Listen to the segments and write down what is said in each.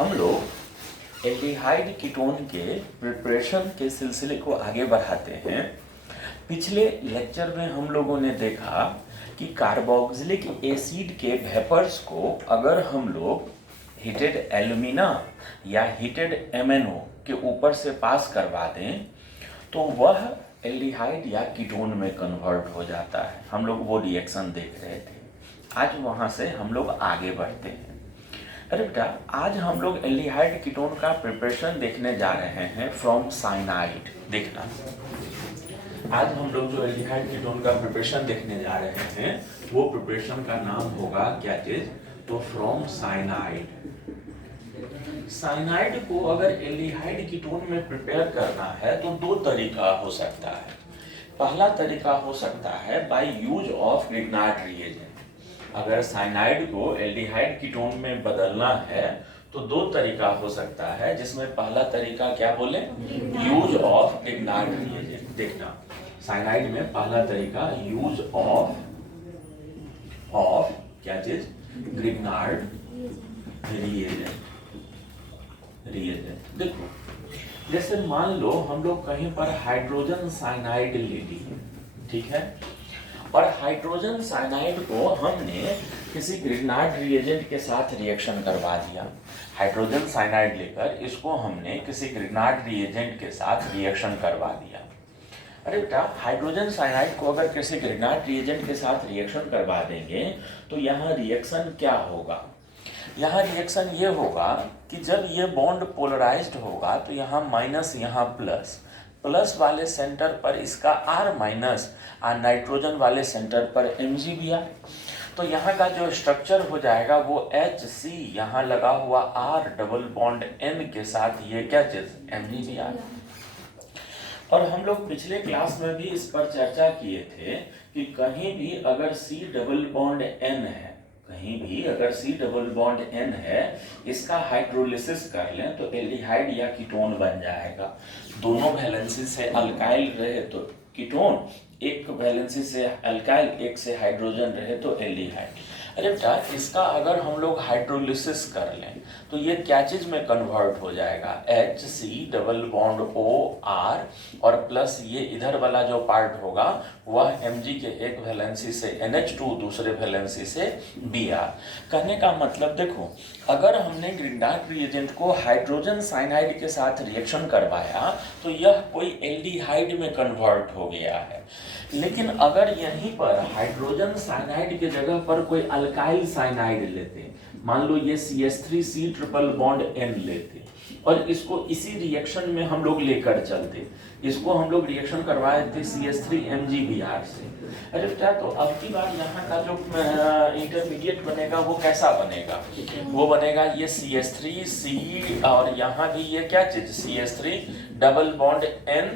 हम लोग aldehyde ketone के प्रिपरेशन के सिलसिले को आगे बढ़ाते हैं। पिछले लेक्चर में हम लोगों ने देखा कि कार्बोक्सिलिक एसिड के वेपर्स को अगर हम लोग हीटेड एल्यूमिना या हीटेड MnO के ऊपर से पास करवा दें तो वह एल्डिहाइड या कीटोन में कन्वर्ट हो जाता है। हम लोग वो रिएक्शन देख रहे थे। आज वहाँ से हम लोग आगे बढ़ते हैं। अरे बेटा, आज हम लोग एल्डिहाइड कीटोन का प्रिपरेशन देखने जा रहे हैं फ्रॉम साइनाइड। देखना, आज हम लोग जो एल्डिहाइड कीटोन का प्रिपरेशन देखने जा रहे हैं वो प्रिपरेशन का नाम होगा क्या चीज, तो फ्रॉम साइनाइड। साइनाइड को अगर एल्डिहाइड कीटोन में प्रिपेयर करना है तो दो तरीका हो सकता है। पहला तरीका हो सकता है by use of Grignard reagent. अगर साइनाइड को एल्डिहाइड कीटोन में बदलना है तो दो तरीका हो सकता है, जिसमें पहला तरीका क्या बोले, यूज ऑफ ग्रिग्नार्ड रिएजेंट। देखना, साइनाइड में पहला तरीका यूज ऑफ क्या चीज, ग्रिग्नार्ड रिएजेंट। देखो, जैसे मान लो हम लोग कहीं पर हाइड्रोजन साइनाइड ले लिए, ठीक है, और हाइड्रोजन साइनाइड को हमने किसी ग्रिग्नार्ड रिएजेंट के साथ रिएक्शन करवा दिया। हाइड्रोजन साइनाइड लेकर इसको हमने किसी ग्रिग्नार्ड रिएजेंट के साथ रिएक्शन करवा दिया। अरे बेटा, हाइड्रोजन साइनाइड को अगर किसी ग्रिग्नार्ड रिएजेंट के साथ रिएक्शन करवा देंगे तो यहाँ रिएक्शन क्या होगा, यहाँ रिएक्शन ये होगा कि जब ये बॉन्ड पोलराइज्ड होगा तो यहाँ माइनस, यहाँ प्लस, प्लस वाले सेंटर पर इसका R माइनस और नाइट्रोजन वाले सेंटर पर MgBr। तो यहाँ का जो स्ट्रक्चर हो जाएगा वो HC, यहाँ लगा हुआ R डबल बॉन्ड N के साथ ये क्या चीज, MgBr। और हम लोग पिछले क्लास में भी इस पर चर्चा किए थे कि कहीं भी अगर C डबल बॉन्ड N है, कहीं भी अगर C डबल बॉन्ड N है, इसका हाइड्रोलिसिस कर लें तो एल्डिहाइड या कीटोन बन जाएगा। दोनों वैलेंसी से अल्काइल रहे तो कीटोन, एक वैलेंसी से अल्काइल, एक से हाइड्रोजन रहे तो एल्डिहाइड। अरे बेटा, इसका अगर हम लोग हाइड्रोलिसिस कर लें तो ये क्या चीज में कन्वर्ट हो जाएगा, HC डबल बॉन्ड OR और प्लस ये इधर वाला जो पार्ट होगा वह Mg के एक वैलेंसी से NH2, दूसरे वैलेंसी से Br। कहने का मतलब देखो, अगर हमने ग्रिग्नार्ड रिएजेंट को हाइड्रोजन साइनाइड के साथ रिएक्शन करवाया तो यह कोई एल्डिहाइड में कन्वर्ट हो गया है। लेकिन अगर यहीं पर हाइड्रोजन साइनाइड के जगह पर कोई अल्काइल साइनाइड लेते, मान लो ये CH3C ट्रिपल बॉन्ड N लेते और इसको इसी रिएक्शन में हम लोग लेकर चलते, इसको हम लोग रिएक्शन करवाए थे CH3MgBr से। अरे बेटा, तो अब की बार यहाँ का जो इंटरमीडिएट बनेगा वो कैसा बनेगा, वो बनेगा ये CH3C और यहाँ भी ये क्या चीज, CH3 डबल बॉन्ड N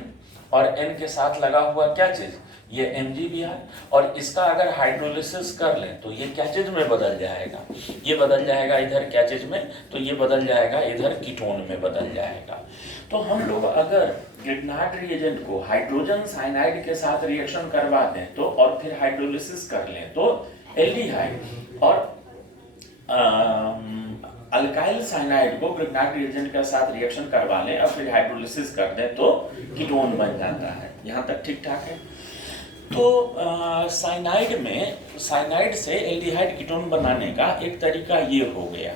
और N के साथ लगा हुआ क्या चीज, ये MgBr। और इसका अगर हाइड्रोलिसिस कर लें तो ये क्या चीज में बदल जाएगा, ये बदल जाएगा इधर क्या चीज में, तो ये बदल जाएगा इधर कीटोन में बदल जाएगा। तो हम लोग अगर ग्रिग्नार्ड रिएजेंट को हाइड्रोजन साइनाइड के साथ रिएक्शन करवा दें तो और फिर हाइड्रोलिसिस कर लें तो एल्डिहाइड, और अल्काइल साइनाइड को ग्रिग्नार्ड रिएजेंट के साथ रिएक्शन करवा लें और फिर हाइड्रोलिसिस कर दें तो कीटोन बन जाता है। यहाँ तक ठीक ठाक है। तो साइनाइड से एल्डिहाइड कीटोन बनाने का एक तरीका ये हो गया।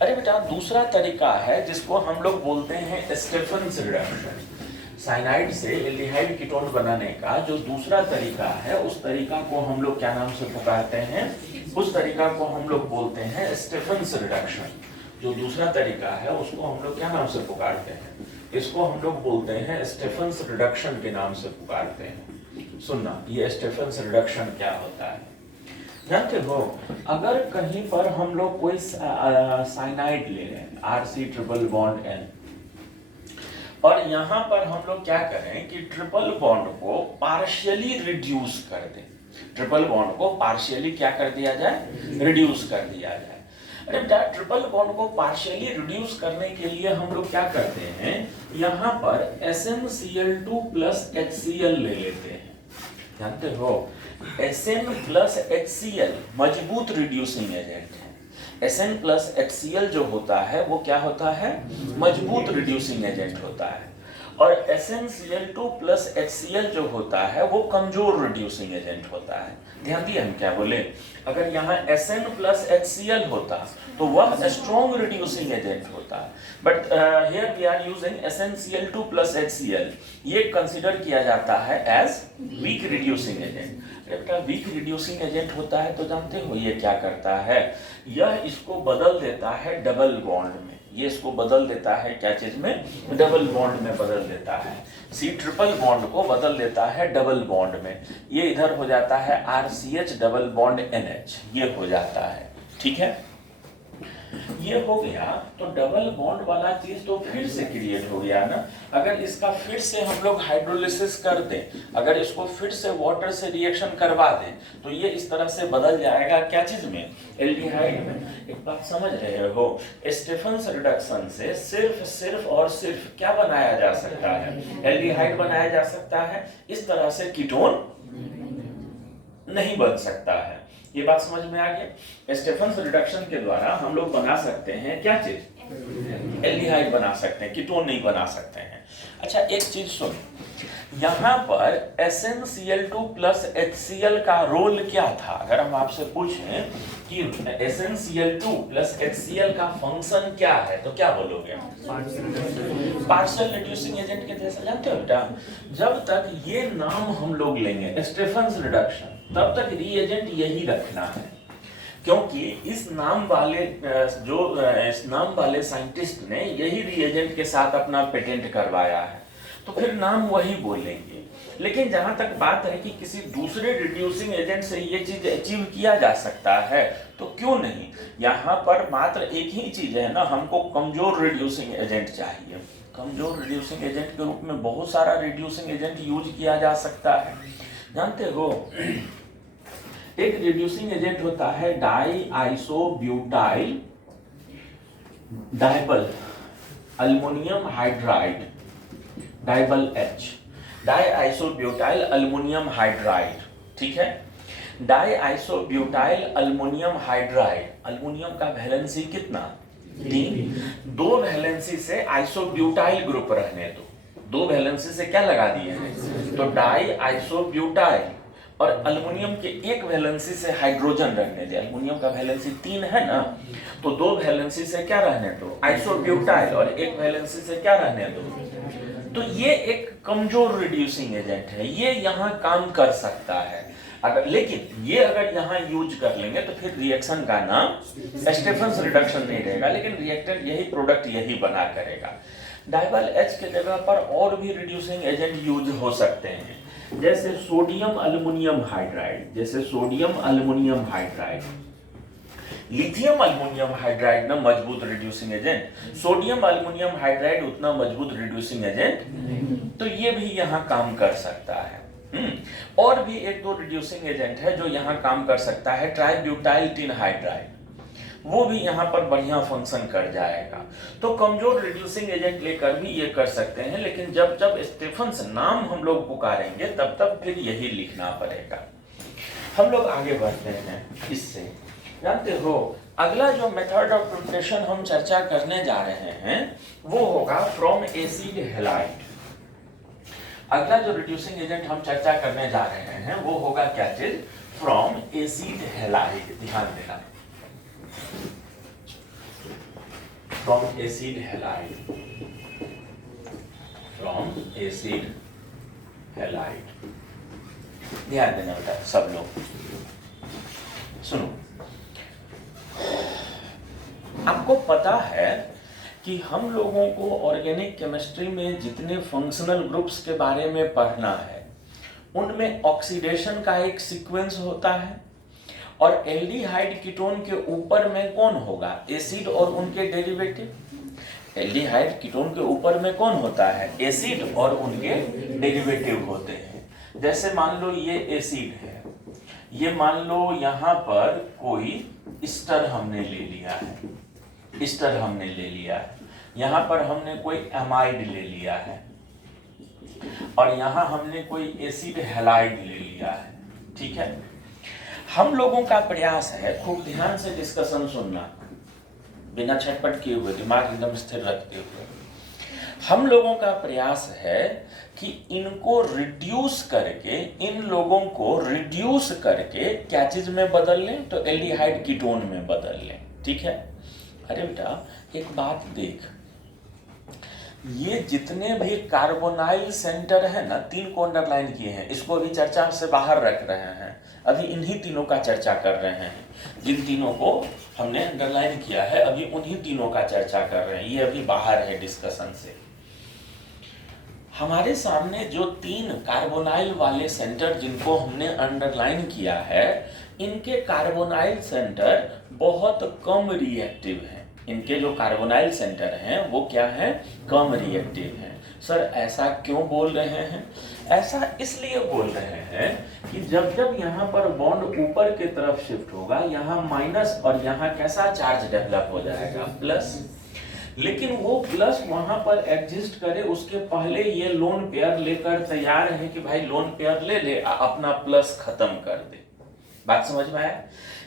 अरे बेटा, दूसरा तरीका है जिसको हम लोग बोलते हैं स्टेफेन्स रिडक्शन। साइनाइड से एल्डिहाइड कीटोन बनाने का जो दूसरा तरीका है उस तरीका को हम लोग क्या नाम से पुकारते हैं, उस तरीका को हम लोग बोलते हैं स्टेफेन्स रिडक्शन। जो दूसरा तरीका है उसको हम लोग क्या नाम से पुकारते हैं, इसको हम लोग बोलते हैं स्टेफेन्स रिडक्शन के नाम से पुकारते हैं। सुनना, ये स्टेफेन्स रिडक्शन क्या होता है जानते हो, अगर कहीं पर हम लोग कोई साइनाइड ले लें RC ट्रिपल बॉन्ड N और यहाँ पर हम लोग क्या करें कि ट्रिपल बॉन्ड को पार्शियली रिड्यूस कर दें, ट्रिपल बॉन्ड को पार्शियली क्या कर दिया जाए, रिड्यूस कर दिया जाए। अरे बेटा, ट्रिपल बॉन्ड को पार्शियली रिड्यूस करने के लिए हम लोग क्या करते हैं, यहाँ पर SnCl2 प्लस HCl ले लेते हैं। जानते हो, Sn प्लस HCl मजबूत रिड्यूसिंग एजेंट है। Sn प्लस HCl जो होता है वो क्या होता है, मजबूत रिड्यूसिंग एजेंट होता है, और SnCl2 प्लस HCl जो होता है वो कमजोर रिड्यूसिंग एजेंट होता है। ध्यान दिए हम क्या बोले, अगर यहाँ Sn प्लस HCl होता तो वह स्ट्रॉन्ग रिड्यूसिंग एजेंट होता है, but here we are using SnCl2 plus HCl, ये कंसिडर किया जाता है एज वीक रिड्यूसिंग एजेंट। बेटा वीक रिड्यूसिंग एजेंट होता है तो जानते हो ये क्या करता है, यह इसको बदल देता है डबल बॉन्ड में, ये इसको बदल देता है क्या चीज में, डबल बॉन्ड में बदल देता है, C ट्रिपल बॉन्ड को बदल देता है डबल बॉन्ड में, ये इधर हो जाता है RCH डबल बॉन्ड NH, ये हो जाता है, ठीक है। ये हो गया तो डबल बॉन्ड वाला चीज तो फिर से क्रिएट हो गया ना, अगर इसका फिर से हम लोग हाइड्रोलिसिस कर दें, अगर इसको फिर से वाटर से रिएक्शन करवा दें तो ये इस तरह से बदल जाएगा क्या चीज में, एल्डिहाइड में। एक बात समझ रहे हो, स्टेफेंस रिडक्शन से सिर्फ और सिर्फ क्या बनाया जा सकता है, एल्डिहाइड बनाया जा सकता है, इस तरह से कीटोन नहीं बन सकता है। ये बात समझ में आ गया, स्टेफेंस रिडक्शन के द्वारा हम लोग बना सकते हैं क्या चीज, एल्डिहाइड बना सकते हैं, कीटोन नहीं बना सकते हैं। अच्छा एक चीज सुन, यहाँ पर SnCl2 प्लस HCl का रोल क्या था, अगर हम आपसे पूछें कि SnCl2 प्लस HCl का फंक्शन क्या है तो क्या बोलोगे, पार्शियल रिड्यूसिंग एजेंट के जैसा। जानते हो बेटा, जब तक ये नाम हम लोग लेंगे स्टेफेंस रिडक्शन तब तक रीएजेंट यही रखना है, क्योंकि इस नाम वाले साइंटिस्ट ने यही रीएजेंट के साथ अपना पेटेंट करवाया है, तो फिर नाम वही बोलेंगे। लेकिन जहां तक बात है कि किसी दूसरे रिड्यूसिंग एजेंट से ये चीज अचीव किया जा सकता है तो क्यों नहीं, यहाँ पर मात्र एक ही चीज है ना, हमको कमजोर रिड्यूसिंग एजेंट चाहिए। कमजोर रिड्यूसिंग एजेंट के रूप में बहुत सारा रिड्यूसिंग एजेंट यूज किया जा सकता है। जानते हो एक रिड्यूसिंग एजेंट होता है di isobutyl DIBAL aluminium hydride, DIBAL H, di isobutyl aluminium hydride, ठीक है। Di isobutyl aluminium hydride, aluminium का वैलेंसी कितना, 3, 2 वैलेंसी से आइसोब्यूटाइल ग्रुप रहने दो, 2 वैलेंसी से क्या लगा दिए हैं, तो डाई आइसोब्यूटाइल, और अल्युमिनियम के 1 वैलेंसी से हाइड्रोजन रखने दे, अल्युमिनियम का वैलेंसी 3 है ना, तो 2 वैलेंसी से क्या रहने दो, आइसोब्यूटाइल, और 1 वैलेंसी से क्या रहने दो, तो ये एक कमजोर रिड्यूसिंग एजेंट है, ये यहाँ काम कर सकता है। अगर लेकिन ये अगर यहाँ यूज कर लेंगे तो फिर रिएक्शन का नाम स्टेफेंस रिडक्शन नहीं रहेगा, लेकिन रिएक्टेंट यही प्रोडक्ट यही बना करेगा। डाइबल H के जगह पर और भी रिड्यूसिंग एजेंट यूज हो सकते हैं, जैसे सोडियम अल्युमिनियम हाइड्राइड, जैसे sodium aluminium hydride, lithium aluminium hydride ना मजबूत reducing agent, sodium aluminium hydride उतना मजबूत रिड्यूसिंग एजेंट, तो ये भी यहाँ काम कर सकता है। और भी 1-2 रिड्यूसिंग एजेंट है जो यहाँ काम कर सकता है, ट्राइब्यूटाइल टिन हाइड्राइड, वो भी यहाँ पर बढ़िया फंक्शन कर जाएगा। तो कमजोर रिड्यूसिंग एजेंट लेकर भी ये कर सकते हैं, लेकिन जब जब स्टेफेंस नाम हम लोग पुकारेंगे तब तब फिर यही लिखना पड़ेगा। हम लोग आगे बढ़ते हैं इससे। जानते हो अगला जो मेथड ऑफ प्रिपरेशन हम चर्चा करने जा रहे हैं वो होगा फ्रॉम एसिड हैलाइड। अगला जो रिड्यूसिंग एजेंट हम चर्चा करने जा रहे हैं वो होगा क्या चीज, फ्रॉम एसिड हैलाइड। ध्यान देना, from acid halide, from acid halide. ध्यान देना बेटा सब लोग सुनो। आपको पता है कि हम लोगों को ऑर्गेनिक केमिस्ट्री में जितने फंक्शनल ग्रुप्स के बारे में पढ़ना है उनमें ऑक्सीडेशन का एक सीक्वेंस होता है, और एल्डिहाइड कीटोन के ऊपर में कौन होगा, एसिड और उनके डेरिवेटिव। एल्डिहाइड कीटोन के ऊपर में कौन होता है, एसिड और उनके डेरिवेटिव होते हैं। जैसे मान लो ये एसिड है, ये मान लो यहाँ पर कोई ईस्टर हमने ले लिया है, ईस्टर हमने ले लिया है, यहाँ पर हमने कोई एमाइड ले लिया है, और यहाँ हमने कोई एसिड हैलाइड ले लिया है, ठीक है। हम लोगों का प्रयास है, खूब ध्यान से डिस्कशन सुनना, बिना छटपट किए हुए, दिमाग एकदम स्थिर रखते हुए। हम लोगों का प्रयास है कि इनको रिड्यूस करके, इन लोगों को रिड्यूस करके क्या चीज में बदल लें, तो एल्डिहाइड कीटोन में बदल लें। ठीक है। अरे बेटा एक बात देख, ये जितने भी कार्बोनाइल सेंटर है ना, 3 को अंडरलाइन किए हैं, इसको अभी चर्चा से बाहर रख रहे हैं, अभी इन्हीं तीनों का चर्चा कर रहे हैं। जिन तीनों को हमने अंडरलाइन किया है अभी उन्हीं तीनों का चर्चा कर रहे हैं, ये अभी बाहर है डिस्कशन से। हमारे सामने जो 3 कार्बोनाइल वाले सेंटर जिनको हमने अंडरलाइन किया है, इनके कार्बोनाइल सेंटर बहुत कम रिएक्टिव हैं। इनके जो कार्बोनाइल सेंटर हैं वो क्या है, कम रिएक्टिव हैं। सर ऐसा क्यों बोल रहे हैं? ऐसा इसलिए बोल रहे हैं कि जब जब यहाँ पर बॉन्ड ऊपर की तरफ शिफ्ट होगा, यहाँ माइनस और यहाँ कैसा चार्ज डेवलप हो जाएगा, प्लस। लेकिन वो प्लस वहां पर एग्जिस्ट करे उसके पहले ये लोन पेयर लेकर तैयार है कि भाई लोन पेयर ले ले, अपना प्लस खत्म कर दे। बात समझ में आया?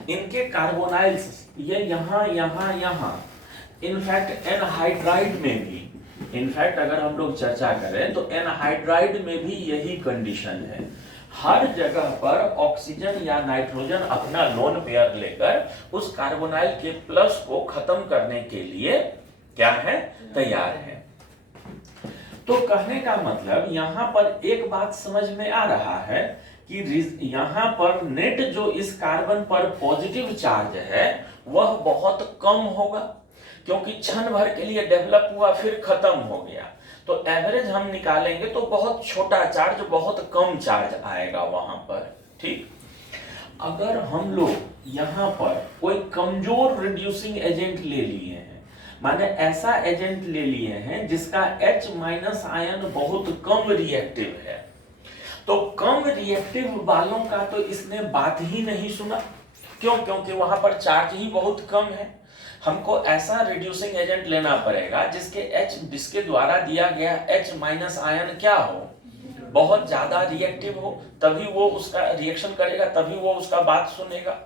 इनके कार्बोनाइल्स ये यहाँ यहाँ यहाँ, इनफैक्ट एनहाइड्राइड में भी, इनफैक्ट अगर हम लोग चर्चा करें तो एनहाइड्राइड में भी यही कंडीशन है। हर जगह पर ऑक्सीजन या नाइट्रोजन अपना लोन पेयर लेकर उस कार्बोनाइल के प्लस को खत्म करने के लिए क्या है, तैयार है। तो कहने का मतलब यहां पर एक बात समझ में आ रहा है कि यहां पर नेट जो इस कार्बन पर पॉजिटिव चार्ज है वह बहुत कम होगा, क्योंकि क्षण भर के लिए डेवलप हुआ फिर खत्म हो गया। तो एवरेज हम निकालेंगे तो बहुत छोटा चार्ज, बहुत कम चार्ज आएगा वहां पर। ठीक। अगर हम लोग यहां पर कोई कमजोर रिड्यूसिंग एजेंट ले लिए हैं, माने ऐसा एजेंट ले लिए हैं जिसका H- आयन बहुत कम रिएक्टिव है, तो कम रिएक्टिव वालों का तो इसने बात ही नहीं सुना। क्यों? क्योंकि वहां पर चार्ज ही बहुत कम है। हमको ऐसा रिड्यूसिंग एजेंट लेना पड़ेगा जिसके द्वारा दिया गया H- आयन क्या हो, बहुत ज्यादा रिएक्टिव हो, तभी वो उसका रिएक्शन करेगा, तभी वो उसका बात सुनेगा।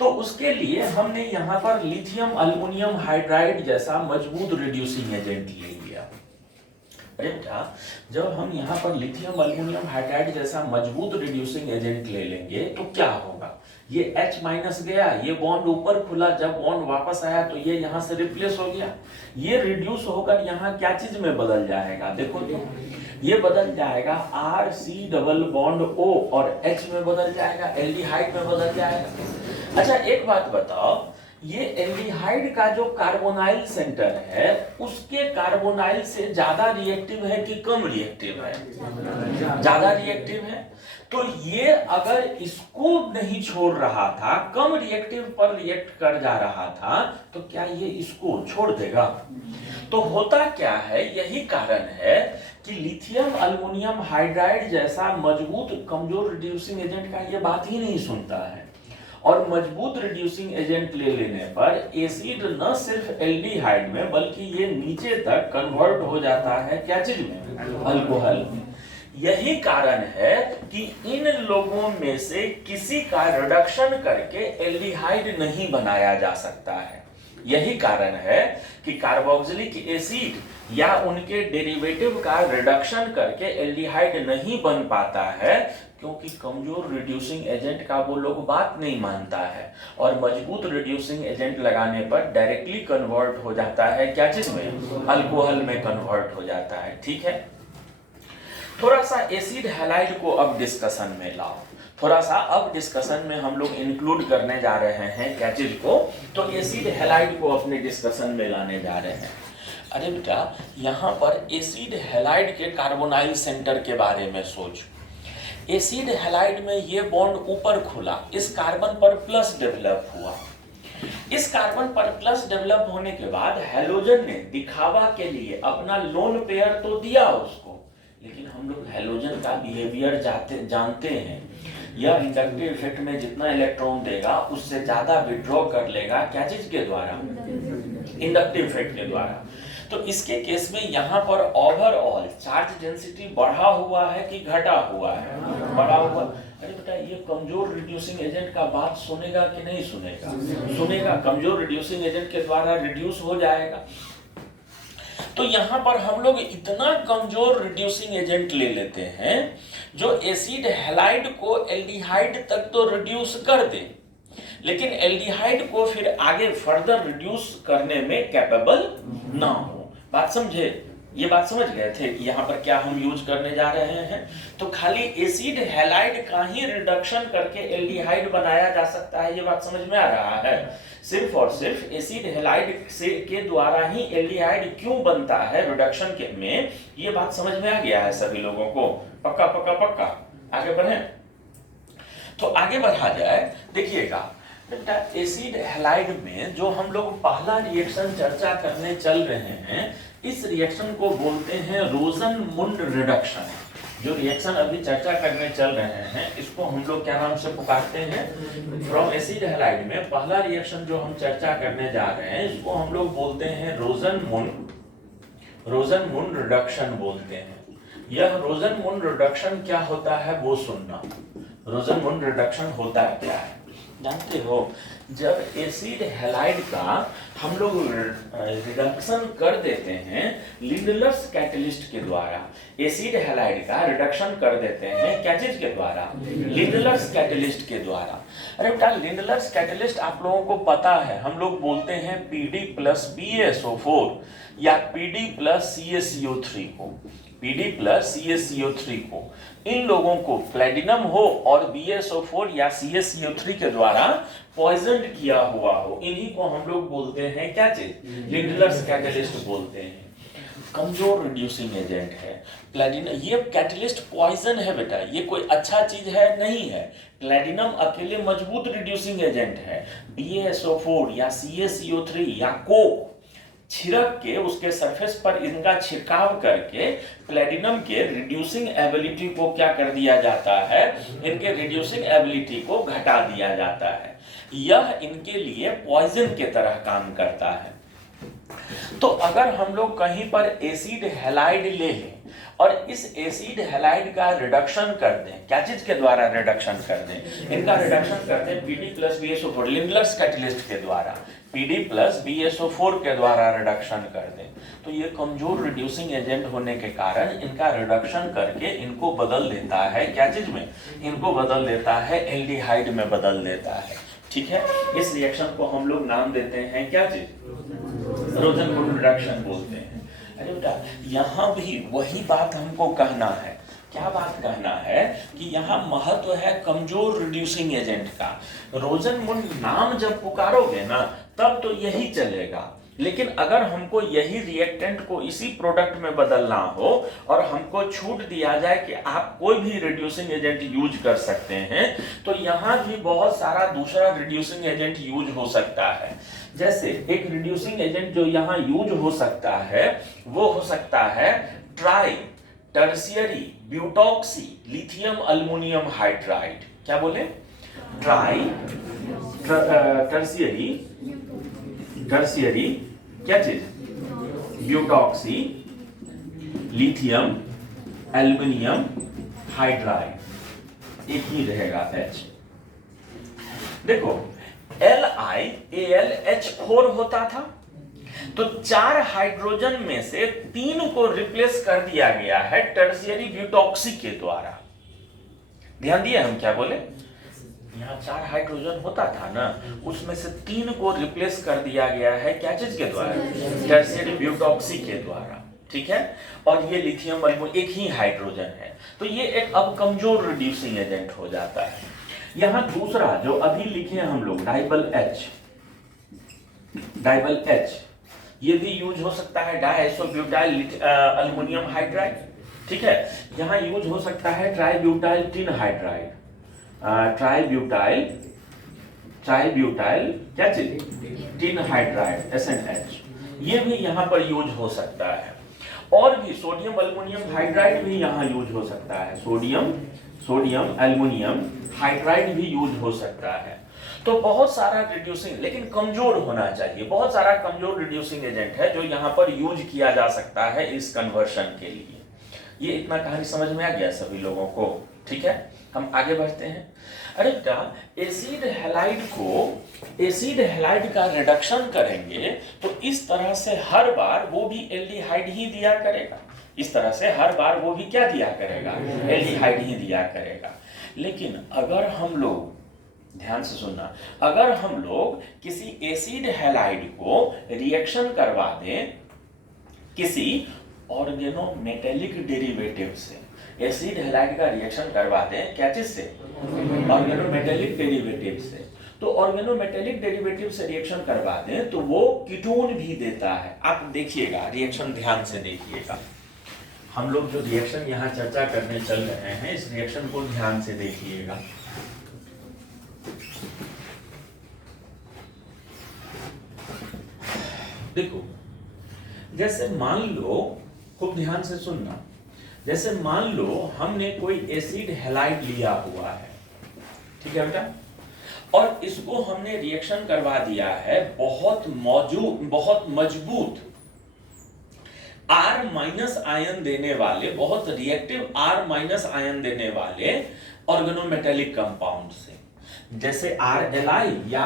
तो उसके लिए हमने यहाँ पर लिथियम अल्युमिनियम हाइड्राइड जैसा मजबूत रिड्यूसिंग एजेंट ले लिया। अरे बेटा जब हम यहाँ पर लिथियम अल्युमिनियम हाइड्राइड जैसा मजबूत रिड्यूसिंग एजेंट ले लेंगे तो क्या होगा, ये H- गया, ये बॉन्ड ऊपर खुला, जब बॉन्ड वापस आया तो ये यहाँ से रिप्लेस हो गया। ये रिड्यूस होकर यहाँ क्या चीज में बदल जाएगा, देखो तो ये बदल जाएगा RC डबल बॉन्ड O और H में बदल जाएगा, एल्डिहाइड में बदल जाएगा। अच्छा एक बात बताओ, ये एल्डिहाइड का जो कार्बोनाइल सेंटर है उसके कार्बोनाइल से ज्यादा रिएक्टिव है कि कम रिएक्टिव है? ज्यादा रिएक्टिव है। तो ये अगर इसको नहीं छोड़ रहा था, कम रिएक्टिव पर रिएक्ट कर जा रहा था, तो क्या ये इसको छोड़ देगा? तो होता क्या है, यही कारण है कि लिथियम अल्युमिनियम हाइड्राइड जैसा मजबूत कमजोर रिड्यूसिंग एजेंट का ये बात ही नहीं सुनता है। और मजबूत रिड्यूसिंग एजेंट ले लेने पर एसिड न सिर्फ एल्डिहाइड में बल्कि ये नीचे तक कन्वर्ट हो जाता है क्या चीज में, अल्कोहल। यही कारण है कि इन लोगों में से किसी का रिडक्शन करके एल्डिहाइड नहीं बनाया जा सकता है। यही कारण है कि कार्बोक्सिलिक एसिड या उनके डेरिवेटिव का रिडक्शन करके एल्डिहाइड नहीं बन पाता है, क्योंकि कमजोर रिड्यूसिंग एजेंट का वो लोग बात नहीं मानता है और मजबूत रिड्यूसिंग एजेंट लगाने पर डायरेक्टली कन्वर्ट हो जाता है क्या चीज में, अल्कोहल में कन्वर्ट हो जाता है। ठीक है। थोड़ा सा एसिड हैलाइड को अब डिस्कशन में लाओ, थोड़ा सा अब डिस्कशन में हम लोग इंक्लूड करने जा रहे हैं क्या चीज को, तो एसिड हैलाइड को अपने डिस्कशन में लाने जा रहे हैं। अरे बेटा यहाँ पर एसिड हैलाइड के कार्बोनाइल सेंटर के बारे में सोच। एसिड हैलाइड में ये बॉन्ड ऊपर खुला, इस कार्बन पर प्लस डेवलप हुआ। इस कार्बन पर प्लस डेवलप होने के बाद हैलोजन ने दिखावा के लिए अपना लोन पेयर तो दिया उसको, लेकिन हम लोग हैलोजन का बिहेवियर जानते हैं। यह इंडक्टिव इफेक्ट में जितना इलेक्ट्रॉन देगा उससे ज्यादा विड्रॉ कर लेगा क्या चीज के द्वारा, इंडक्टिव इफेक्ट के द्वारा। तो इसके केस में यहाँ पर ओवरऑल चार्ज डेंसिटी बढ़ा हुआ है कि घटा हुआ है, बढ़ा हुआ। अरे बेटा ये कमजोर रिड्यूसिंग एजेंट का बात सुनेगा कि नहीं सुनेगा? सुनेगा। कमजोर रिड्यूसिंग एजेंट के द्वारा रिड्यूस हो जाएगा। तो यहाँ पर हम लोग इतना कमजोर रिड्यूसिंग एजेंट ले लेते हैं जो एसिड हैलाइड को एल्डिहाइड तक तो रिड्यूस कर दे, लेकिन एल्डिहाइड को फिर आगे फर्दर रिड्यूस करने में कैपेबल ना हो। बात समझे? ये बात समझ गए थे कि यहाँ पर क्या हम यूज करने जा रहे हैं? तो खाली एसिड हैलाइड का ही रिडक्शन करके एल्डिहाइड बनाया जा सकता है, ये बात समझ में आ रहा है? सिर्फ और सिर्फ एसिड हैलाइड से के द्वारा ही एल्डिहाइड क्यों बनता है रिडक्शन के में, ये बात समझ में आ गया है सभी लोगों को? पक्का पक्का पक्का। आगे बढ़े तो आगे बढ़ा जाए। देखिएगा बेटा एसिड हैलाइड में जो हम लोग पहला रिएक्शन चर्चा करने चल रहे हैं, इस रिएक्शन को बोलते हैं रोजन-मुंड रिडक्शन। जो रिएक्शन अभी चर्चा करने चल रहे हैं इसको हम लोग क्या नाम से पुकारते हैं? फ्रॉम एसिड हैलाइड में पहला रिएक्शन जो हम चर्चा करने जा रहे हैं इसको हम लोग बोलते हैं रोजन-मुंड रिडक्शन बोलते हैं। यह रोजन-मुंड रिडक्शन क्या होता है वो सुनना। रोजन-मुंड रिडक्शन होता है क्या है जानते हो? जब एसिड हैलाइड का हम लोग रिडक्शन कर देते हैं लिंडलर्स कैटलिस्ट के द्वारा, एसिड हैलाइड का रिडक्शन कर देते हैं क्या चीज के द्वारा? लिंडलर्स कैटलिस्ट के द्वारा। अरे बेटा लिंडलर्स कैटलिस्ट आप लोगों को पता है, हम लोग बोलते हैं PD प्लस BaSO4 या PD प्लस CaCO3 को, PD प्लस CaCO3 को, इन लोगों को प्लेटिनम हो और BaSO4 या CaCO3 के द्वारा पॉइजन्ड किया हुआ हो, इन्हीं को हम लोग बोलते हैं क्या चीज? लिंडलर्स कैटलिस्ट बोलते हैं। कमजोर रिड्यूसिंग एजेंट है प्लेटिनम। ये कैटलिस्ट पॉइजन है बेटा, ये कोई अच्छा चीज है नहीं है। प्लेटिनम अकेले मजबूत रिड्यूसिंग एजेंट है। BaSO4 या CaCO3 या कोक छिड़क के उसके सरफेस पर इनका छिड़काव करके प्लेटिनम के रिड्यूसिंग एबिलिटी को क्या कर दिया जाता है? इनके रिड्यूसिंग एबिलिटी को घटा दिया जाता है। यह इनके लिए पॉइजन के तरह काम करता है। तो अगर हम लोग कहीं पर एसिड हैलाइड ले लें और इस एसिड हैलाइड का रिडक्शन कर दें, क्या चीज के द्वारा रिडक्शन कर दें? इनका रिडक्शन कर दें PD plus BaSO4 Lindlar's catalyst के द्वारा, PD प्लस BaSO4 के द्वारा रिडक्शन कर दें, तो ये कमजोर रिड्यूसिंग एजेंट होने के कारण इनका रिडक्शन करके इनको बदल देता है क्या चीज में? इनको बदल देता है एल्डिहाइड में बदल देता है। ठीक है, इस रिएक्शन को हम लोग नाम देते हैं क्या चीज? रोजन-मुंड रिडक्शन बोलते हैं। अरे बेटा यहाँ भी वही बात हमको कहना है। क्या बात कहना है कि यहाँ महत्व है कमजोर रिड्यूसिंग एजेंट का। रोजन-मुंड नाम जब पुकारोगे ना तब तो यही चलेगा, लेकिन अगर हमको यही रिएक्टेंट को इसी प्रोडक्ट में बदलना हो और हमको छूट दिया जाए कि आप कोई भी रिड्यूसिंग एजेंट यूज कर सकते हैं, तो यहाँ भी बहुत सारा दूसरा रिड्यूसिंग एजेंट यूज हो सकता है। जैसे एक रिड्यूसिंग एजेंट जो यहाँ यूज हो सकता है वो हो सकता है tri tertiary butoxy lithium aluminium hydride. क्या बोले? ट्राई टर्शियरी क्या चीज? ब्यूटॉक्सी लिथियम एल्युमिनियम हाइड्राइड, एक ही रहेगा H। देखो LiAlH4 होता था, तो 4 हाइड्रोजन में से 3 को रिप्लेस कर दिया गया है टर्शियरी ब्यूटॉक्सी के द्वारा। ध्यान दिए हम क्या बोले? यहाँ 4 हाइड्रोजन होता था ना, उसमें से 3 को रिप्लेस कर दिया गया है क्या चीज के द्वारा? टर्शियरी ब्यूटॉक्सी के द्वारा। ठीक है, और ये लिथियम अल्युमिनियम एक ही हाइड्रोजन है, तो ये एक अब कमजोर रिड्यूसिंग एजेंट हो जाता है। यहाँ दूसरा जो अभी लिखे हम लोग डाइबल H, ये भी यूज हो सकता है डाइसोब्यूटाइल अल्युमिनियम हाइड्राइड। ठीक है, यहाँ यूज हो सकता है ट्राइब्यूटाइल टिन हाइड्राइड, ट्राइब्यूटाइल क्या चीज? टिन हाइड्राइड SnH, ये भी यहाँ पर यूज हो सकता है। और भी सोडियम अल्युमिनियम हाइड्राइड भी यहाँ यूज हो सकता है, सोडियम एल्युमिनियम हाइड्राइड भी यूज हो सकता है। तो बहुत सारा रिड्यूसिंग, लेकिन कमजोर होना चाहिए। बहुत सारा कमजोर रिड्यूसिंग एजेंट है जो यहाँ पर यूज किया जा सकता है इस कन्वर्शन के लिए। ये इतना कहानी समझ में आ गया सभी लोगों को? ठीक है, हम आगे बढ़ते हैं। अरे बेटा, एसिड हैलाइड का रिडक्शन करेंगे तो इस तरह से हर बार वो भी एल्डिहाइड ही दिया करेगा। इस तरह से हर बार वो भी क्या दिया करेगा? एल्डिहाइड ही दिया करेगा। लेकिन अगर हम लोग, ध्यान से सुनना, अगर हम लोग किसी एसिड हैलाइड को रिएक्शन करवा दें किसी ऑर्गेनोमेटेलिक डेरिवेटिव से, एसिड हैलाइड का रिएक्शन करवा दें क्या चीज से? ऑर्गेनोमेटेलिक डेरिवेटिव से। तो ऑर्गेनोमेटेलिक डेरिवेटिव से रिएक्शन करवा दें तो वो कीटोन भी देता है। आप देखिएगा, रिएक्शन ध्यान से देखिएगा। हम लोग जो रिएक्शन यहाँ चर्चा करने चल रहे हैं, इस रिएक्शन को ध्यान से देखिएगा। देखो, जैसे मान लो, खूब ध्यान से सुनना, जैसे मान लो हमने कोई एसिड हैलाइड लिया हुआ है, ठीक है बेटा, और इसको हमने रिएक्शन करवा दिया है बहुत मजबूत R माइनस आयन देने वाले, बहुत रिएक्टिव R माइनस आयन देने वाले ऑर्गेनोमेटेलिक कंपाउंड से, जैसे RLi या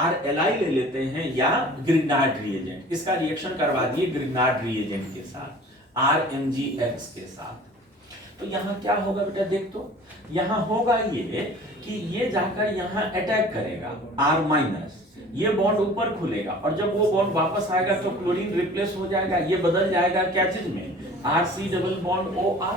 RLi ले लेते हैं, या ग्रिग्नार्ड रिएजेंट, इसका रिएक्शन करवा दिए ग्रिग्नार्ड रिएजेंट के साथ, RMgX के साथ। तो यहाँ क्या होगा बेटा? देख, तो यहाँ होगा ये कि ये जाकर यहाँ अटैक करेगा R माइनस, ये बॉन्ड ऊपर खुलेगा, और जब वो बॉन्ड वापस आएगा तो क्लोरीन रिप्लेस हो जाएगा, ये बदल जाएगा क्या चीज में? RC double bond OR।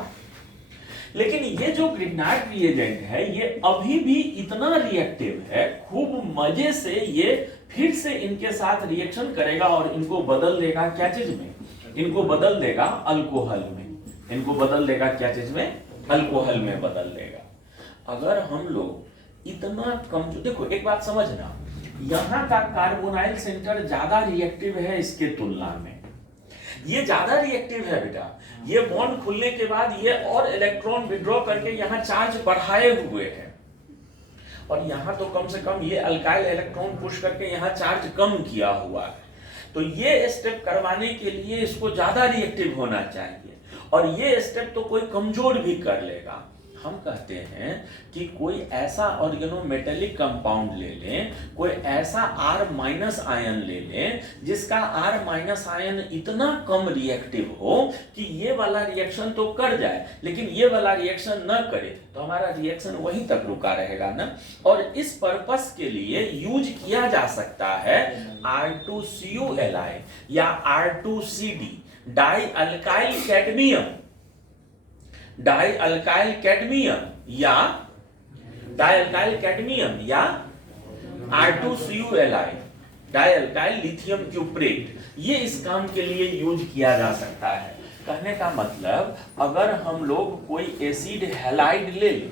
लेकिन ये जो ग्रिग्नार्ड रिएजेंट है ये अभी भी इतना रिएक्टिव है, खूब मजे से ये फिर से इनके साथ रिएक्शन करेगा और इनको बदल देगा क्या चीज में? इनको बदल देगा अल्कोहल में। इनको बदल देगा क्या चीज में? अल्कोहल में बदल देगा। अगर हम लोग इतना कम, देखो एक बात समझना, यहाँ का कार्बोनाइल सेंटर ज्यादा रिएक्टिव है इसके तुलना में, ये ज्यादा रिएक्टिव है बेटा। ये बॉन्ड खुलने के बाद ये और इलेक्ट्रॉन विड्रॉ करके यहाँ चार्ज बढ़ाए हुए है, और यहाँ तो कम से कम ये अल्काइल इलेक्ट्रॉन पुश करके यहाँ चार्ज कम किया हुआ है। तो ये स्टेप करवाने के लिए इसको ज्यादा रिएक्टिव होना चाहिए, और ये स्टेप तो कोई कमजोर भी कर लेगा। हम कहते हैं कि कोई ऐसा ऑर्गेनोमेटेलिक कंपाउंड ले लें, कोई ऐसा R माइनस आयन ले लें जिसका R माइनस आयन इतना कम रिएक्टिव हो कि ये वाला रिएक्शन तो कर जाए लेकिन ये वाला रिएक्शन न करे, तो हमारा रिएक्शन वहीं तक रुका रहेगा ना। और इस पर्पस के लिए यूज किया जा सकता है R2CuLi या R2CD, die alkyl cadmium, die alkyl cadmium या R2CuLi, डाई अल्काइल लिथियम क्यूप्रेट, ये इस काम के लिए यूज किया जा सकता है। कहने का मतलब, अगर हम लोग कोई एसिड हैलाइड ले लें,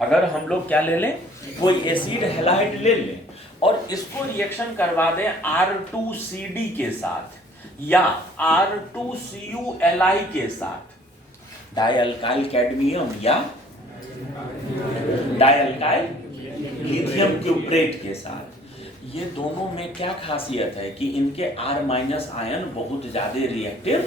अगर हम लोग क्या ले लें? कोई एसिड हैलाइड ले लें और इसको रिएक्शन करवा दें R2CD के साथ या R2CuLi के साथ, डाइअल्काइल कैडमियम या डाइअल्काइल लिथियम क्यूप्रेट के साथ, ये दोनों में क्या खासियत है कि इनके R माइनस आयन बहुत ज्यादा रिएक्टिव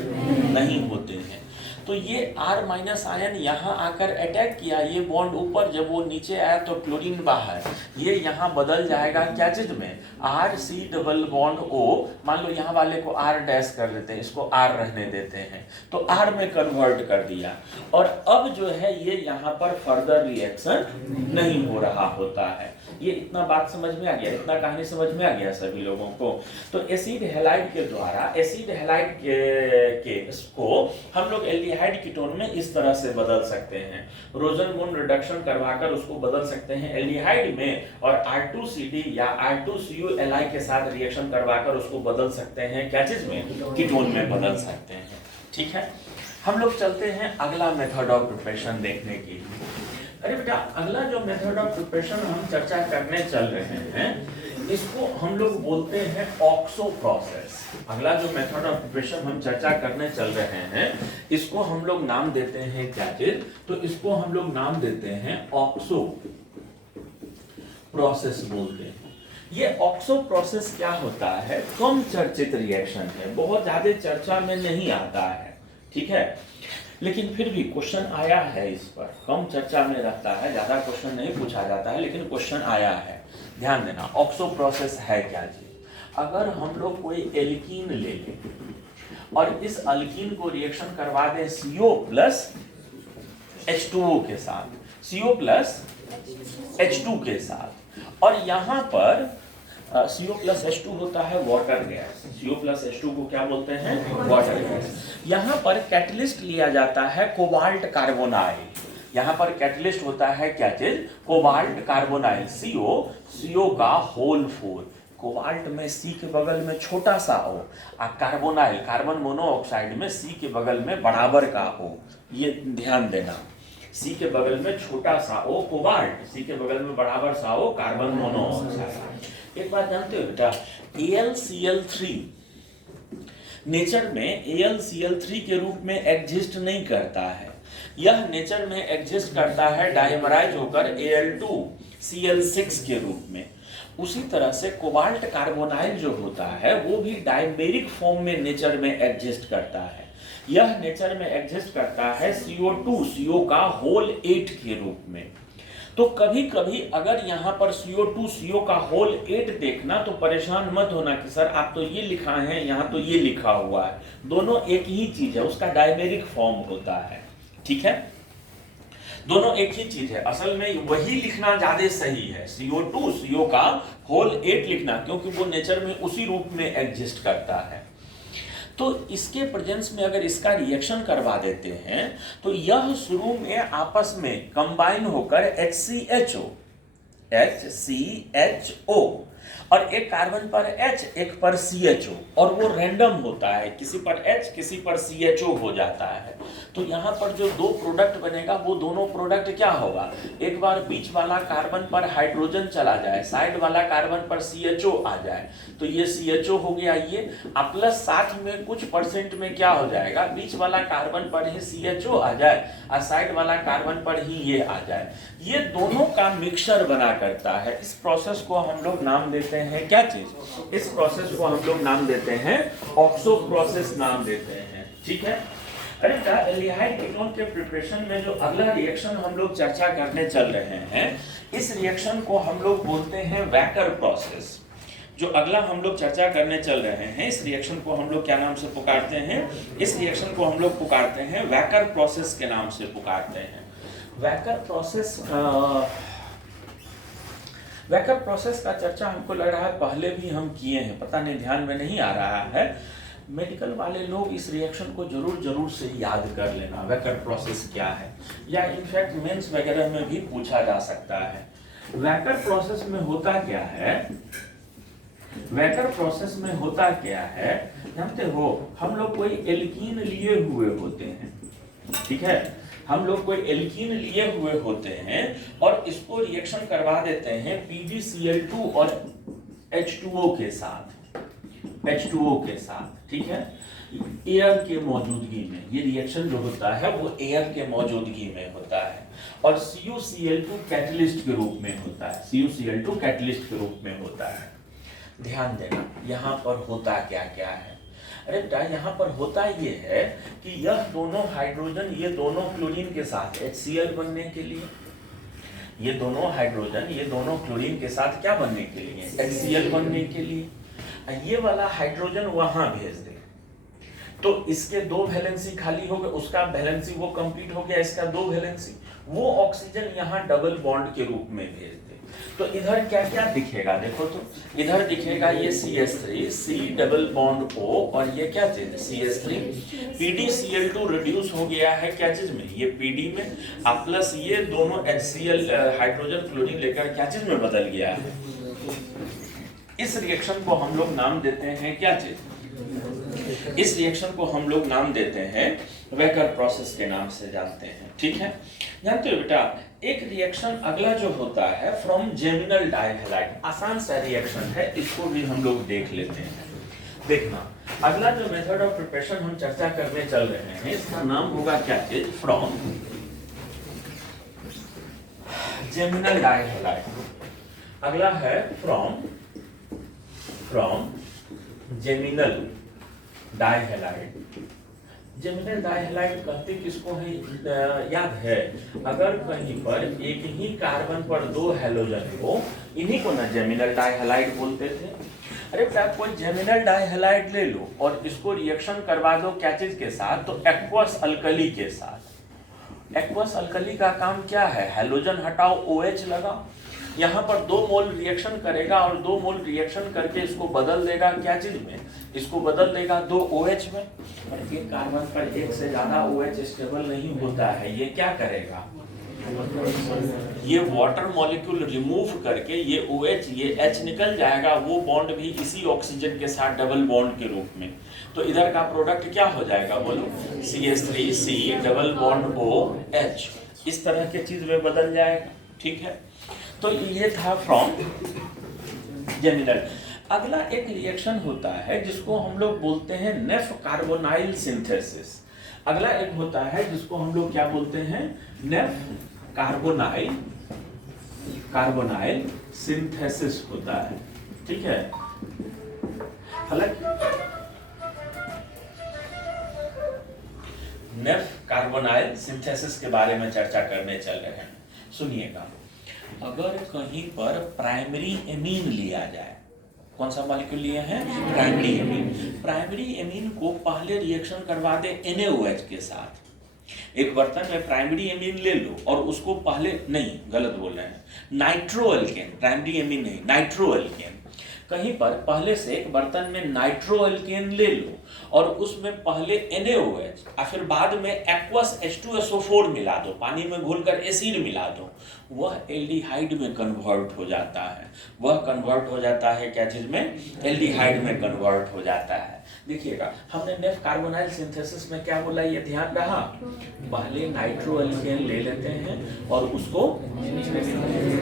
नहीं होते हैं। तो ये R माइनस आयन यहाँ आकर अटैक किया, ये बॉन्ड ऊपर, जब वो नीचे आया तो क्लोरीन बाहर, ये यहाँ बदल जाएगा क्या चीज में? RC double bond O। मान लो यहाँ वाले को R डैश कर देते हैं, इसको R रहने देते हैं, तो R में कन्वर्ट कर दिया, और अब जो है ये यहाँ पर फर्दर रिएक्शन नहीं हो रहा होता है। ये इतना बात समझ में आ गया, इतना कहानी समझ में आ गया सभी लोगों को। तो एसिड हैलाइड के द्वारा, एसिड हैलाइड के इसको हम लोग एल्डिहाइड कीटोन में इस तरह से बदल सकते हैं, रोजनबॉन्ड रिडक्शन करवाकर उसको बदल सकते हैं एल्डिहाइड में, और R2CD या R2CuLi के साथ रिएक्शन करवाकर उसको बदल सकते हैं क्या चीज में? कीटोन में बदल सकते हैं। ठीक है, हम लोग चलते हैं अगला मेथड ऑफ प्रिपरेशन देखने के लिए। अरे बेटा, अगला जो मेथड ऑफ प्रिपरेशन हम चर्चा करने चल रहे हैं, इसको हम लोग बोलते हैं ऑक्सो प्रोसेस। अगला जो मेथड ऑफ प्रिपरेशन हम चर्चा करने चल रहे हैं, इसको हम लोग नाम देते हैं क्या चीज? तो इसको हम लोग नाम देते हैं ऑक्सो प्रोसेस बोलते हैं। ये ऑक्सो प्रोसेस क्या होता है? कम चर्चित रिएक्शन है, बहुत ज्यादा चर्चा में नहीं आता है। ठीक है, लेकिन फिर भी क्वेश्चन आया है, इस पर कम चर्चा में रहता है, ज़्यादा क्वेश्चन नहीं पूछा जाता है, लेकिन क्वेश्चन आया है। ध्यान देना, ऑक्सो प्रोसेस है क्या चीज। अगर हम लोग कोई एल्कीन ले लें और इस अल्कीन को रिएक्शन करवा दें CO प्लस H2O के साथ, CO प्लस H2 के साथ, और यहाँ पर CO प्लस H2 होता है water gas. CO plus H2 को क्या बोलते हैं? Water gas. यहाँ पर कैटलिस्ट लिया जाता है कोबाल्ट कार्बोनाइल। यहाँ पर कैटलिस्ट होता है क्या चीज? Cobalt carbonyl. CO का होल 4, कोबाल्ट में C के बगल में छोटा सा O, और कार्बोनाइल कार्बन मोनोऑक्साइड में C के बगल में बराबर का O। ये ध्यान देना, C के बगल में छोटा सा O कोबाल्ट, C के बगल में बराबर सा O कार्बन मोनोऑक्साइड। एक बात जानते हो बेटा, AlCl3 नेचर में AlCl3 के रूप में एग्जिस्ट नहीं करता है। यह नेचर में एग्जिस्ट करता है डाइमराइज होकर Al2Cl6 के रूप में। उसी तरह से कोबाल्ट कार्बोनाइल जो होता है वो भी डाइमेरिक फॉर्म में नेचर में एग्जिस्ट करता है। यह नेचर में एग्जिस्ट करता है CO का होल 8 के रूप में। तो कभी कभी अगर यहाँ पर CO का होल 8 देखना तो परेशान मत होना कि सर आप तो ये लिखा है, यहाँ तो ये लिखा हुआ है। दोनों एक ही चीज है, उसका डाइमेरिक फॉर्म होता है, ठीक है। दोनों एक ही चीज है, असल में वही लिखना ज्यादा सही है, CO का होल 8 लिखना, क्योंकि वो नेचर में उसी रूप में एग्जिस्ट करता है। तो इसके प्रेजेंस में अगर इसका रिएक्शन करवा देते हैं तो यह शुरू में आपस में कंबाइन होकर HCHO और एक कार्बन पर H एक पर CHO, और वो रैंडम होता है, किसी पर H किसी पर CHO हो जाता है। तो यहाँ पर जो दो प्रोडक्ट बनेगा वो दोनों प्रोडक्ट क्या होगा, एक बार बीच वाला कार्बन पर हाइड्रोजन चला जाए, साइड वाला कार्बन पर CHO आ जाए, तो ये CHO हो गया ये, प्लस साथ में कुछ परसेंट में क्या हो जाएगा, बीच वाला कार्बन पर ही CHO आ जाए और साइड वाला कार्बन पर ही ये आ जाए। ये दोनों का मिक्सचर बना करता है। इस प्रोसेस को हम लोग नाम देते हैं क्या चीज, इस प्रोसेस को हम लोग नाम देते हैं ऑक्सो प्रोसेस नाम देते हैं, ठीक है। अरे एल्डिहाइड कीटोन के प्रिपरेशन में जो अगला रिएक्शन हम लोग चर्चा करने चल रहे हैं, इस रिएक्शन को हम लोग बोलते हैं वैकर प्रोसेस। जो अगला हम लोग चर्चा करने चल रहे हैं, इस रिएक्शन को हम लोग क्या नाम से पुकारते हैं, इस रिएक्शन को हम लोग पुकारते हैं वैकर प्रोसेस के नाम से पुकारते हैं। वैकर प्रोसेस का चर्चा हमको लग रहा है पहले भी हम किए हैं, पता नहीं ध्यान में नहीं आ रहा है। मेडिकल वाले लोग इस रिएक्शन को जरूर से याद कर लेना, वैकर प्रोसेस क्या है, या इनफैक्ट मेंस वगैरह में भी पूछा जा सकता है। वैकर प्रोसेस में होता क्या है, वैकर प्रोसेस में होता क्या है जानते हो, हम लोग कोई एल्कीन लिए हुए होते हैं, ठीक है, हम लोग कोई एल्कीन लिए हुए होते हैं और इसको रिएक्शन करवा देते हैं PbCl2 और H2O के साथ, ठीक है, एयर के मौजूदगी में। ये रिएक्शन जो होता है वो एयर के मौजूदगी में होता है, और CuCl2 कैटलिस्ट के रूप में होता है, CuCl2 कैटलिस्ट के रूप में होता है। ध्यान देना यहाँ पर होता क्या क्या है। अरे यहाँ पर होता ये है कि यह दोनों हाइड्रोजन ये दोनों क्लोरीन के साथ HCl बनने के लिए, ये दोनों हाइड्रोजन ये दोनों क्लोरीन के साथ क्या बनने के लिए, HCl बनने के लिए, ये वाला हाइड्रोजन वहां भेज दे तो इसके 2 वैलेंसी खाली हो गए, उसका वैलेंसी वो कंप्लीट हो गया, इसका 2 वैलेंसी, वो ऑक्सीजन यहाँ डबल बॉन्ड के रूप में भेज दे। तो इधर क्या क्या दिखेगा देखो, तो इधर दिखेगा ये CH3 C double bond O, और ये क्या चीज CH3 PdCl2 रिड्यूस हो गया है क्या चीज में, ये PD में, प्लस ये दोनों HCl हाइड्रोजन क्लोरीन लेकर क्या चीज में बदल गया है। इस रिएक्शन को हम लोग नाम देते हैं क्या चीज, इस रिएक्शन को हम लोग नाम देते हैं वैकर प्रोसेस के नाम से जानते हैं, ठीक है। जानते हो बेटा, एक रिएक्शन अगला जो होता है फ्रॉम जेमिनल डाइहैलाइड, आसान सा रिएक्शन है, इसको भी हम लोग देख लेते हैं। देखना, अगला जो मेथड ऑफ प्रिपरेशन हम चर्चा करने चल रहे हैं, इसका नाम होगा क्या चीज, फ्रॉम जेमिनल डाइहैलाइड। अगला है फ्रॉम जेमिनल डाइहैलाइड। जेमिनल डाइहैलाइड कहते किसको है, याद है? अगर कहीं पर एक ही कार्बन पर दो हैलोजन हो, इन्हीं को ना जेमिनल डाइहैलाइड बोलते थे। अरे बेटा कोई जेमिनल डाइहैलाइड ले लो और इसको रिएक्शन करवा दो क्या चीज के साथ, तो एक्वस अल्कली के साथ। एक्वस अल्कली का काम क्या है, हैलोजन हटाओ OH लगाओ। यहाँ पर 2 मोल रिएक्शन करेगा और 2 मोल रिएक्शन करके इसको बदल देगा क्या चीज में, इसको बदल देगा 2 OH में। और एक कार्बन पर एक से ज्यादा OH स्टेबल नहीं होता है, ये क्या करेगा, ये वाटर मॉलिक्यूल रिमूव करके ये OH ये H निकल जाएगा, वो बॉन्ड भी इसी ऑक्सीजन के साथ डबल बॉन्ड के रूप में। तो इधर का प्रोडक्ट क्या हो जाएगा बोलो, CH3C डबल बॉन्ड OH, इस तरह के चीज में बदल जाएगा। ठीक है, तो ये था फ्रॉम जेमिनल। अगला एक रिएक्शन होता है जिसको हम लोग बोलते हैं नेफ कार्बोनाइल सिंथेसिस। अगला एक होता है जिसको हम लोग क्या बोलते हैं, नेफ कार्बोनाइल सिंथेसिस होता है। ठीक है, हालांकि नेफ कार्बोनाइल सिंथेसिस के बारे में चर्चा करने चल रहे हैं। सुनिएगा, अगर कहीं पर प्राइमरी एमीन लिया जाए, कौन सा मॉलिक्यूल लिए हैं, प्राइमरी एमीन। प्राइमरी एमीन को पहले रिएक्शन करवा दे NaOH के साथ। एक बर्तन में प्राइमरी एमीन ले लो और उसको पहले, नहीं गलत बोल रहे हैं, नाइट्रोएल्केन, प्राइमरी एमीन नहीं, नाइट्रोएल्केन। कहीं पर पहले से एक बर्तन में नाइट्रोएल्केन ले लो और उसमें पहले NaOH और फिर बाद में एक्वस H2SO4 मिला दो, पानी में घोलकर एसिड मिला दो, वह एल्डिहाइड में कन्वर्ट हो जाता है। वह कन्वर्ट हो जाता है क्या चीज में, एल्डिहाइड में कन्वर्ट हो जाता है। देखिएगा, हमने नेफ कार्बोनाइल सिंथेसिस में क्या बोला, ये ध्यान रहा, पहले नाइट्रोएल्केन ले लेते हैं और उसको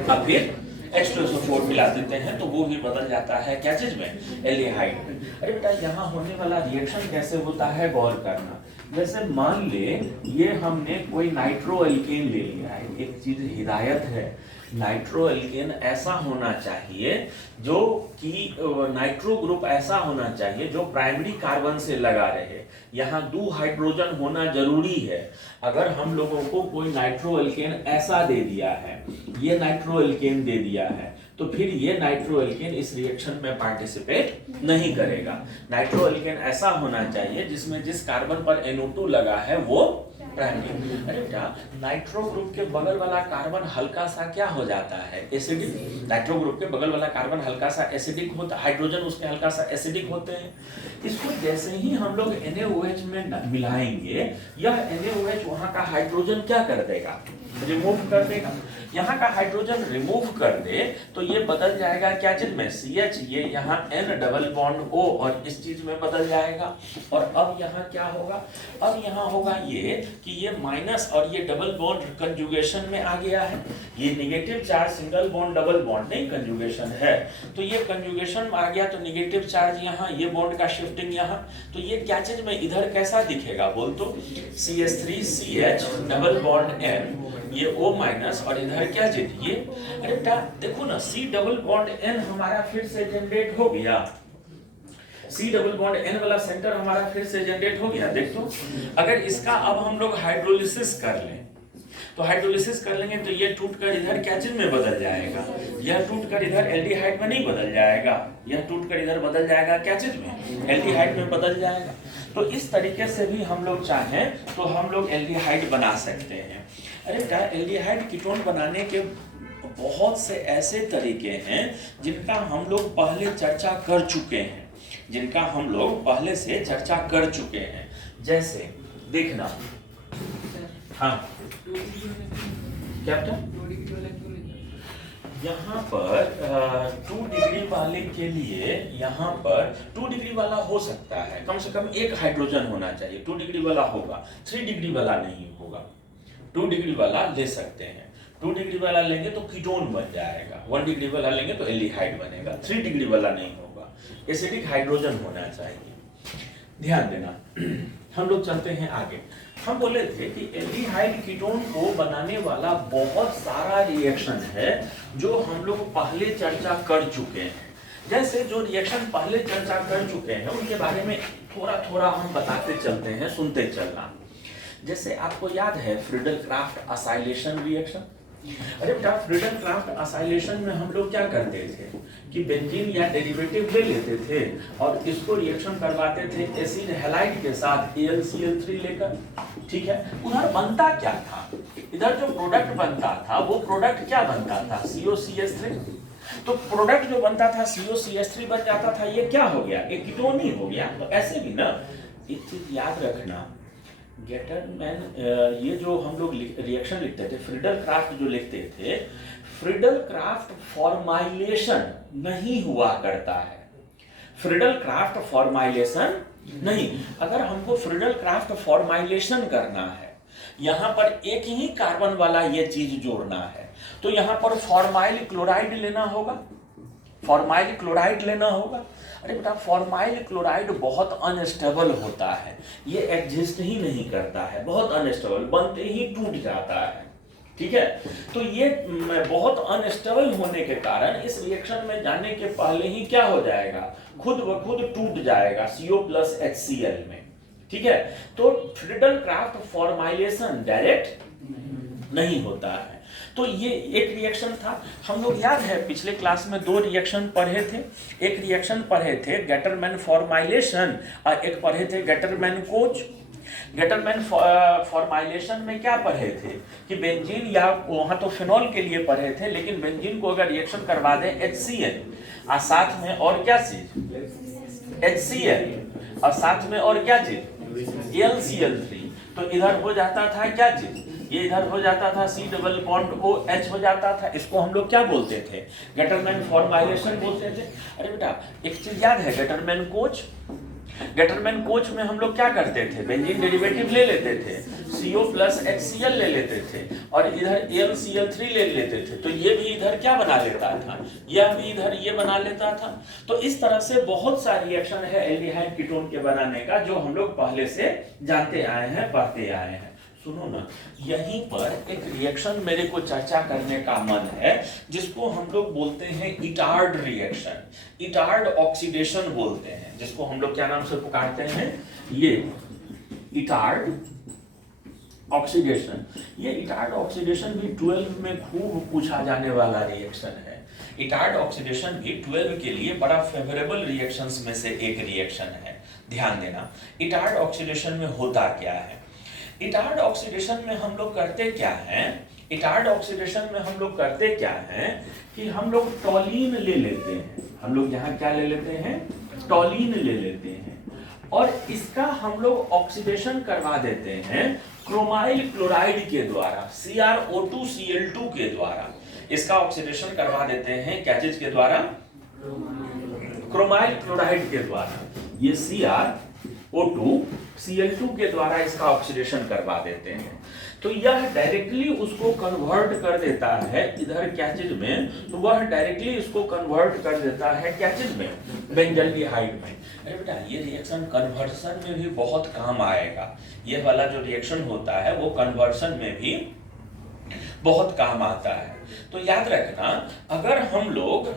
अब फिर H2SO4 मिला देते हैं, तो वो भी बदल जाता है क्या चीज में, एल्डिहाइड में। अरे बेटा यहाँ होने वाला रिएक्शन कैसे होता है गौर करना। जैसे मान ले ये हमने कोई नाइट्रोएल्केन ले लिया है, एक चीज हिदायत है, नाइट्रोएल्केन ऐसा होना चाहिए जो कि नाइट्रो ग्रुप ऐसा होना चाहिए जो प्राइमरी कार्बन से लगा रहे। यहाँ 2 हाइड्रोजन होना जरूरी है। अगर हम लोगों को कोई नाइट्रोएल्केन ऐसा दे दिया है, ये नाइट्रोएल्केन दे दिया है, तो फिर ये नाइट्रोएल्केन इस रिएक्शन में पार्टिसिपेट नहीं करेगा। नाइट्रोएल्केन ऐसा होना चाहिए जिसमें जिस कार्बन पर NO2 लगा है वो प्राइमरी। अरे बेटा नाइट्रो ग्रुप के बगल वाला कार्बन हल्का सा क्या हो जाता है, एसिडिक। नाइट्रो ग्रुप के बगल वाला कार्बन हल्का सा एसिडिक होता है, हाइड्रोजन उसके हल्का सा एसिडिक होते हैं। इसको जैसे ही हम लोग NaOH में मिलाएंगे, यह NaOH वहां का हाइड्रोजन क्या कर देगा, रिमूव कर देगा। यहाँ का हाइड्रोजन रिमूव कर दे तो ये बदल जाएगा क्या चीज में, CH, ये यहाँ N डबल बॉन्ड O और इस चीज में बदल जाएगा। और अब यहाँ क्या होगा, अब यहाँ होगा ये कि ये माइनस और ये डबल बॉन्ड कंजुगेशन में आ गया है। ये negative charge single bond double bond नहीं, कंजुगेशन है, तो ये कंजुगेशन में आ गया, तो नेगेटिव चार्ज यहाँ, ये बॉन्ड का शिफ्टिंग यहाँ, तो ये क्या चीज में इधर कैसा दिखेगा बोल तो, CH3CH डबल बॉन्ड N, ये O माइनस और इधर क्या चीज ये। अरे बेटा देखो ना, C डबल बॉन्ड N हमारा फिर से जनरेट हो गया, C डबल बॉन्ड N वाला सेंटर हमारा फिर से जनरेट हो गया। देख तो अगर इसका अब हम लोग हाइड्रोलिसिस कर लें, तो हाइड्रोलिसिस कर लेंगे तो ये टूटकर इधर क्या चीज में बदल जाएगा, यह टूटकर इधर एल्डिहाइड में नहीं बदल जाएगा, यह टूटकर इधर बदल जाएगा क्या चीज में, एल्डिहाइड में बदल जाएगा। तो इस तरीके से भी हम लोग चाहें तो हम लोग एल्डिहाइड बना सकते हैं। अरे बेटा एल्डिहाइड कीटोन बनाने के बहुत से ऐसे तरीके हैं जिनका हम लोग पहले चर्चा कर चुके हैं, जिनका हम लोग पहले से चर्चा कर चुके हैं। जैसे देखना, हाँ क्या था, यहाँ पर 2 डिग्री वाले के लिए यहाँ पर 2 डिग्री वाला हो सकता है, कम से कम एक हाइड्रोजन होना चाहिए, 2 डिग्री वाला होगा, 3 डिग्री वाला नहीं होगा। 2 डिग्री वाला ले सकते हैं, 2 डिग्री वाला लेंगे तो कीटोन बन जाएगा, 1 डिग्री वाला लेंगे तो एल्डिहाइड बनेगा, 3 डिग्री वाला नहीं होगा, एसिडिक हाइड्रोजन होना चाहिए। ध्यान देना। हम लोग चलते हैं आगे। हम बोले थे कि एल्डिहाइड कीटोन को बनाने वाला बहुत सारा रिएक्शन है जो हम लोग पहले चर्चा कर चुके हैं। जैसे जो रिएक्शन पहले चर्चा कर चुके हैं उनके बारे में थोड़ा थोड़ा हम बताते चलते हैं, सुनते चलना। जैसे आपको याद है फ्रीडल क्राफ्ट असाइलेशन रिएक्शन? अरे बेटा, फ्रीडल क्राफ्ट असाइलेशन में हम लोग क्या करते थे कि बेंजीन या डेरिवेटिव ले लेते थे और इसको रिएक्शन करवाते थे एसिड हैलाइड के साथ AlCl3 लेकर। ठीक है, उधर बनता क्या था? इधर जो प्रोडक्ट बनता था वो प्रोडक्ट क्या बनता था? COCH3। तो प्रोडक्ट जो बनता था COCH3 बन जाता था, ये क्या हो गया? एक कीटोन ही हो गया। तो ऐसे भी ना एक चीज याद रखना, गेटरमैन ये जो हम लोग रिएक्शन लिखते थे, फ्रीडल क्राफ्ट जो लिखते थे, फ्रीडल क्राफ्ट फॉर्माइलेशन नहीं हुआ करता है। फ्रीडल क्राफ्ट फॉर्माइलेशन नहीं। अगर हमको फ्रीडल क्राफ्ट फॉर्माइलेशन करना है, यहां पर एक ही कार्बन वाला ये चीज जोड़ना है, तो यहां पर फॉर्माइल क्लोराइड लेना होगा। फॉर्माइल क्लोराइड लेना होगा। अरे बेटा, फॉर्माइल क्लोराइड बहुत अनस्टेबल होता है, ये एग्जिस्ट ही नहीं करता है, बहुत अनस्टेबल, बनते ही टूट जाता है। ठीक है, तो ये बहुत अनस्टेबल होने के कारण इस रिएक्शन में जाने के पहले ही क्या हो जाएगा? खुद ब खुद टूट जाएगा CO+HCl में। ठीक है, तो फ्रीडल क्राफ्ट फॉर्माइलेशन डायरेक्ट नहीं होता है। तो ये एक रिएक्शन था। हम लोग याद है पिछले क्लास में 2 रिएक्शन पढ़े थे। एक रिएक्शन पढ़े थे गेटरमैन फॉर्माइलेशन और एक पढ़े थे गेटरमैन कोच। गेटरमैन फॉर्माइलेशन में क्या पढ़े थे कि बेंजीन, या वहां तो फिनॉल के लिए पढ़े थे, लेकिन बेंजीन को अगर रिएक्शन करवा दें HCl और साथ में और क्या चीज? HCl और साथ में और क्या चीज? AlCl3, तो इधर हो जाता था क्या चीज? ये इधर हो जाता था C+OH हो जाता था। इसको हम लोग क्या बोलते थे? गेटरमैन फॉर्माइलेशन बोलते थे। अरे बेटा, एक चीज याद है, गेटरमैन कोच। गेटरमैन कोच में हम लोग क्या करते थे? बेंजीन डेरिवेटिव ले लेते थे, CO+HCl ले लेते थे और इधर AlCl3 ले लेते थे, तो ये भी इधर क्या बना लेता था? यह भी इधर ये बना लेता था। तो इस तरह से बहुत सा रिएक्शन है एल्डिहाइड कीटोन के बनाने का, जो हम लोग पहले से जानते आए हैं, पढ़ते आए हैं। सुनो ना, यहीं पर एक रिएक्शन मेरे को चर्चा करने का मन है, जिसको हम लोग बोलते हैं इटार्ड रिएक्शन, इटार्ड ऑक्सीडेशन बोलते हैं, जिसको हम लोग क्या नाम से पुकारते हैं? ये इटार्ड ऑक्सीडेशन। ये इटार्ड ऑक्सीडेशन भी 12 में खूब पूछा जाने वाला रिएक्शन है। इटार्ड ऑक्सीडेशन भी 12 के लिए बड़ा फेवरेबल रिएक्शंस में से एक रिएक्शन है। ध्यान देना, इटार्ड ऑक्सीडेशन में होता क्या है? इटार्ड ऑक्सीडेशन में हम लोग करते क्या हैं? इटार्ड ऑक्सीडेशन में हम लोग करते क्या हैं कि हम लोग टॉलीन ले लेते हैं। हम लोग यहाँ क्या ले लेते हैं? टॉलीन ले लेते हैं और इसका हम लोग ऑक्सीडेशन करवा देते हैं क्रोमाइल क्लोराइड के द्वारा, CrO2Cl2 के द्वारा। इसका ऑक्सीडेशन करवा देते हैं क्या चीज के द्वारा? क्रोमाइल क्लोराइड के द्वारा। ये CrO2Cl2 के द्वारा इसका ऑक्सीडेशन करवा देते हैं। तो यह डायरेक्टली उसको कन्वर्ट कर देता है इधर क्या चीज में? तो वह डायरेक्टली इसको कन्वर्ट कर देता है क्या चीज में? बेंजल्डिहाइड में। अरे बेटा, ये रिएक्शन कन्वर्सन में भी बहुत काम आएगा। ये वाला जो रिएक्शन होता है वो कन्वर्सन में भी बहुत काम आता है। तो याद रखना, अगर हम लोग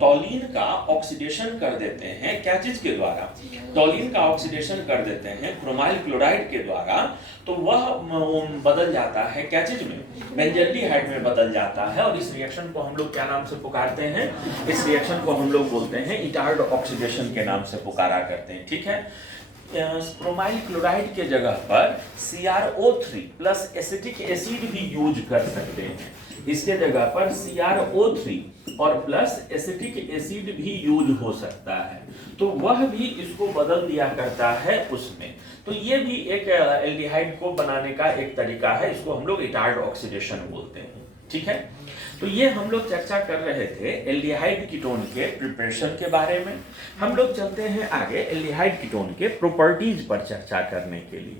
टॉलीन का ऑक्सीडेशन कर देते हैं क्या चीज के द्वारा? टॉलीन का ऑक्सीडेशन कर देते हैं क्रोमाइल क्लोराइड के द्वारा, तो वह बदल जाता है क्या चीज में? बेंजल्डिहाइड में बदल जाता है। और इस रिएक्शन को हम लोग क्या नाम से पुकारते हैं? इस रिएक्शन को हम लोग बोलते हैं इटार्ड ऑक्सीडेशन के नाम से पुकारा करते हैं। ठीक है, क्रोमाइल क्लोराइड के जगह पर CrO3 प्लस एसिटिक एसिड भी यूज कर सकते हैं। इसके जगह पर CrO3 और प्लस एसिटिक एसिड भी यूज हो सकता है, तो वह भी इसको बदल दिया करता है उसमें। तो ये भी एक एल्डिहाइड को बनाने का एक तरीका है, इसको हम लोग इटार्ड ऑक्सीडेशन बोलते हैं। ठीक है, तो ये हम लोग चर्चा कर रहे थे एल्डिहाइड कीटोन के प्रिपरेशन के बारे में। हम लोग चलते हैं आगे एल्डिहाइड कीटोन के प्रॉपर्टीज पर चर्चा करने के लिए।